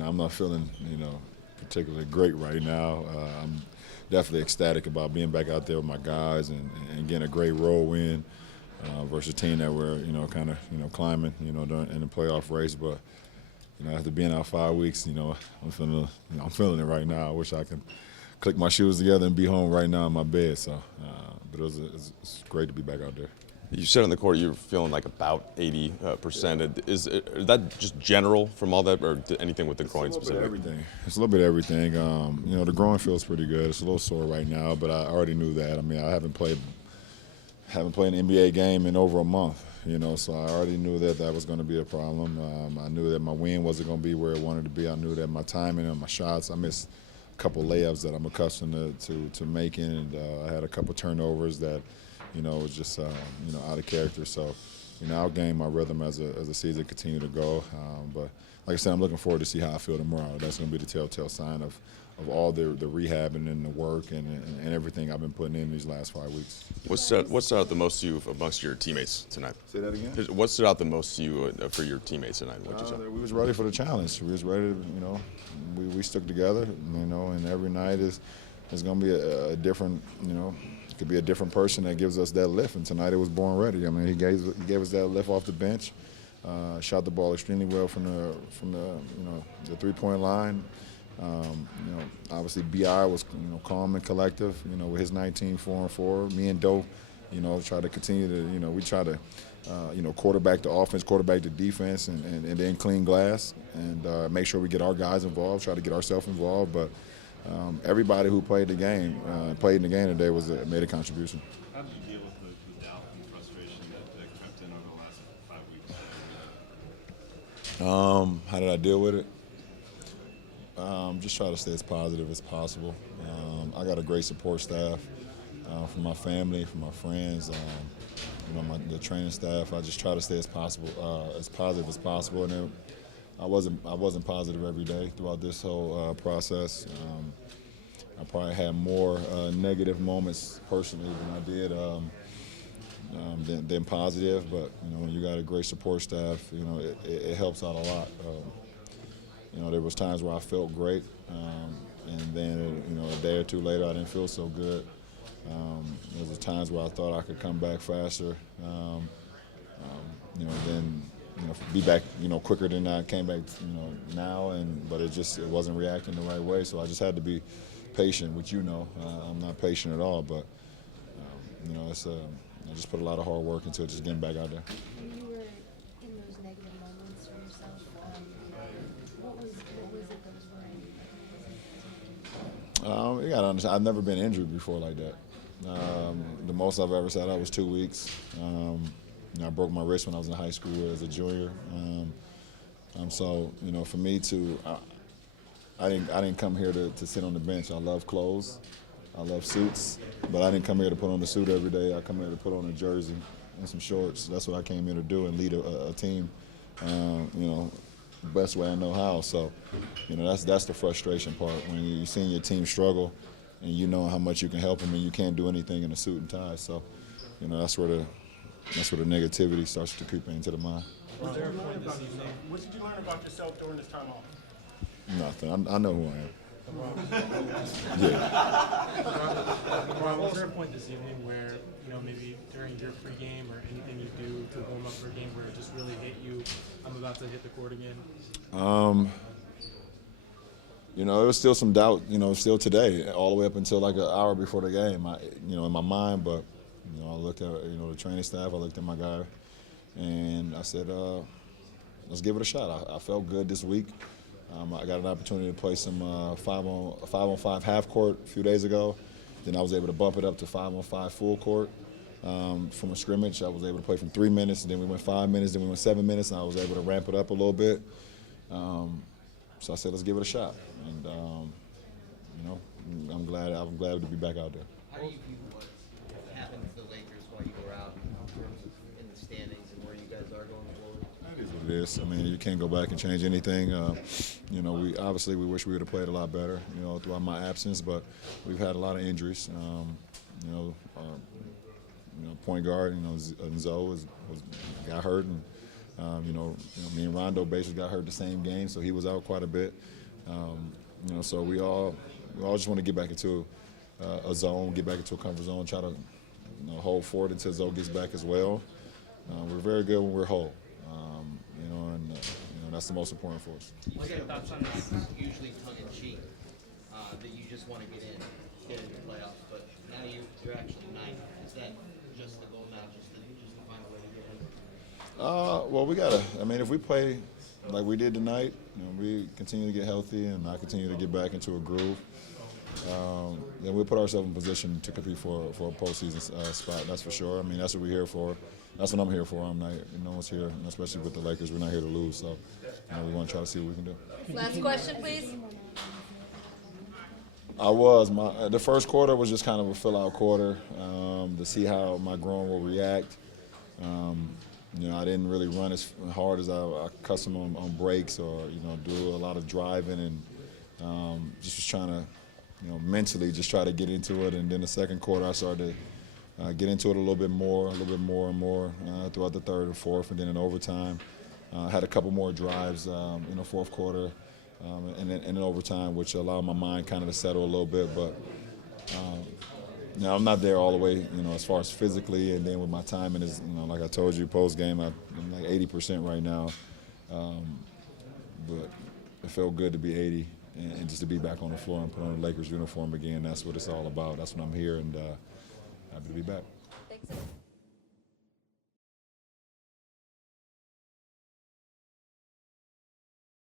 I'm not feeling, particularly great right now. I'm definitely ecstatic about being back out there with my guys and getting a great road win versus a team that we're, kind of, climbing, during, in the playoff race. But, after being out 5 weeks, I'm feeling it right now. I wish I could click my shoes together and be home right now in my bed. So, but it's great to be back out there. You said on the court you're feeling like about 80%. Is that just general from all that, or anything with the groin specific? Everything. It's a little bit of everything. The groin feels pretty good. It's a little sore right now, but I already knew that. I mean, I haven't played an NBA game in over a month. So I already knew that was going to be a problem. I knew that my wind wasn't going to be where it wanted to be. I knew that my timing and my shots, I missed a couple layups that I'm accustomed to making, and I had a couple turnovers that, was just out of character. So, I'll gain my rhythm as the season continue to go. But like I said, I'm looking forward to see how I feel tomorrow. That's going to be the telltale sign of all the rehabbing and the work and everything I've been putting in these last 5 weeks. What stood out the most to you amongst your teammates tonight? Say that again? What stood out the most to you for your teammates tonight? We was ready for the challenge. We was ready to, we stuck together, and every night is going to be a different, it could be a different person that gives us that lift. And tonight it was Born Ready. I mean, he gave us that lift off the bench, shot the ball extremely well from the three-point line. Obviously Bi was calm and collective. With his 19 4-on-4. Me and Doe, try to continue to we try to quarterback the offense, quarterback the defense, and then clean glass and make sure we get our guys involved. Try to get ourselves involved, but everybody who played in the game today made a contribution. How did you deal with the doubt and frustration that crept in over the last 5 weeks? How did I deal with it? Just try to stay as positive as possible. I got a great support staff from my family, from my friends, the training staff. I just try to stay as positive as possible. And then I wasn't positive every day throughout this whole process. I probably had more negative moments personally than I did than positive. But when you got a great support staff, it helps out a lot. There was times where I felt great, and then a day or two later I didn't feel so good. There was times where I thought I could come back faster, then be back quicker than I came back now, but it wasn't reacting the right way. So I just had to be patient, which I'm not patient at all, but I just put a lot of hard work into just getting back out there. When you were in those negative moments for yourself, what was it that was worrying? You gotta understand, I've never been injured before like that. The most I've ever sat out was 2 weeks. I broke my wrist when I was in high school as a junior. So for me I didn't come here to sit on the bench. I love clothes, I love suits, but I didn't come here to put on a suit every day. I come here to put on a jersey and some shorts. That's what I came here to do and lead a team. Best way I know how. So, that's the frustration part when you're seeing your team struggle, and you know how much you can help them, and you can't do anything in a suit and tie. So, that's where the negativity starts to creep into the mind. What did you learn about yourself during this time off? Nothing. I know who I am. Yeah. LeBron, was there a point this evening where, maybe during your pregame or anything you do to warm up for a game where it just really hit you, I'm about to hit the court again? There was still some doubt, still today, all the way up until like an hour before the game, in my mind. But, I looked at, the training staff, I looked at my guy, and I said, let's give it a shot. I felt good this week. I got an opportunity to play some 5-on-5 half court a few days ago. Then I was able to bump it up to 5-on-5 full court. From a scrimmage, I was able to play from 3 minutes, and then we went 5 minutes, then we went 7 minutes, and I was able to ramp it up a little bit. So I said, let's give it a shot. And I'm glad to be back out there. How do you view what happened to the Lakers while you were out in terms of in the standings and where you guys are going forward? It is what it is. I mean, you can't go back and change anything. We wish we would have played a lot better, throughout my absence, but we've had a lot of injuries. Point guard, Zoe got hurt, and Me and Rondo basically got hurt the same game, so he was out quite a bit. So we all just want to get back into a zone, get back into a comfort zone, try to hold forward until Zoe gets back as well. We're very good when we're whole, and that's the most important for us. You say about something usually tongue-in-cheek, that you just want to get into the playoffs, but now you're actually ninth. Is that just the goal now, just to find a way to get in? Well, if we play like we did tonight, we continue to get healthy and I continue to get back into a groove, then we'll put ourselves in position to compete for a postseason spot. That's for sure. That's what we're here for. That's what I'm here for. I'm not. No one's here, especially with the Lakers. We're not here to lose. So we want to try to see what we can do. Last question, please. The first quarter was just kind of a fill-out quarter to see how my groin will react. I didn't really run as hard as I custom on breaks or do a lot of driving and just was trying to mentally just try to get into it. And then the second quarter I started to get into it a little bit more and more throughout the third and fourth, and then in overtime had a couple more drives in the fourth quarter. And then in overtime, which allowed my mind kind of to settle a little bit. But I'm not there all the way, as far as physically. And then with my timing is, like I told you, post-game, I'm like 80% right now. But it felt good to be 80 and just to be back on the floor and put on the Lakers uniform again. That's what it's all about. That's what I'm here, and happy to be back. Thanks.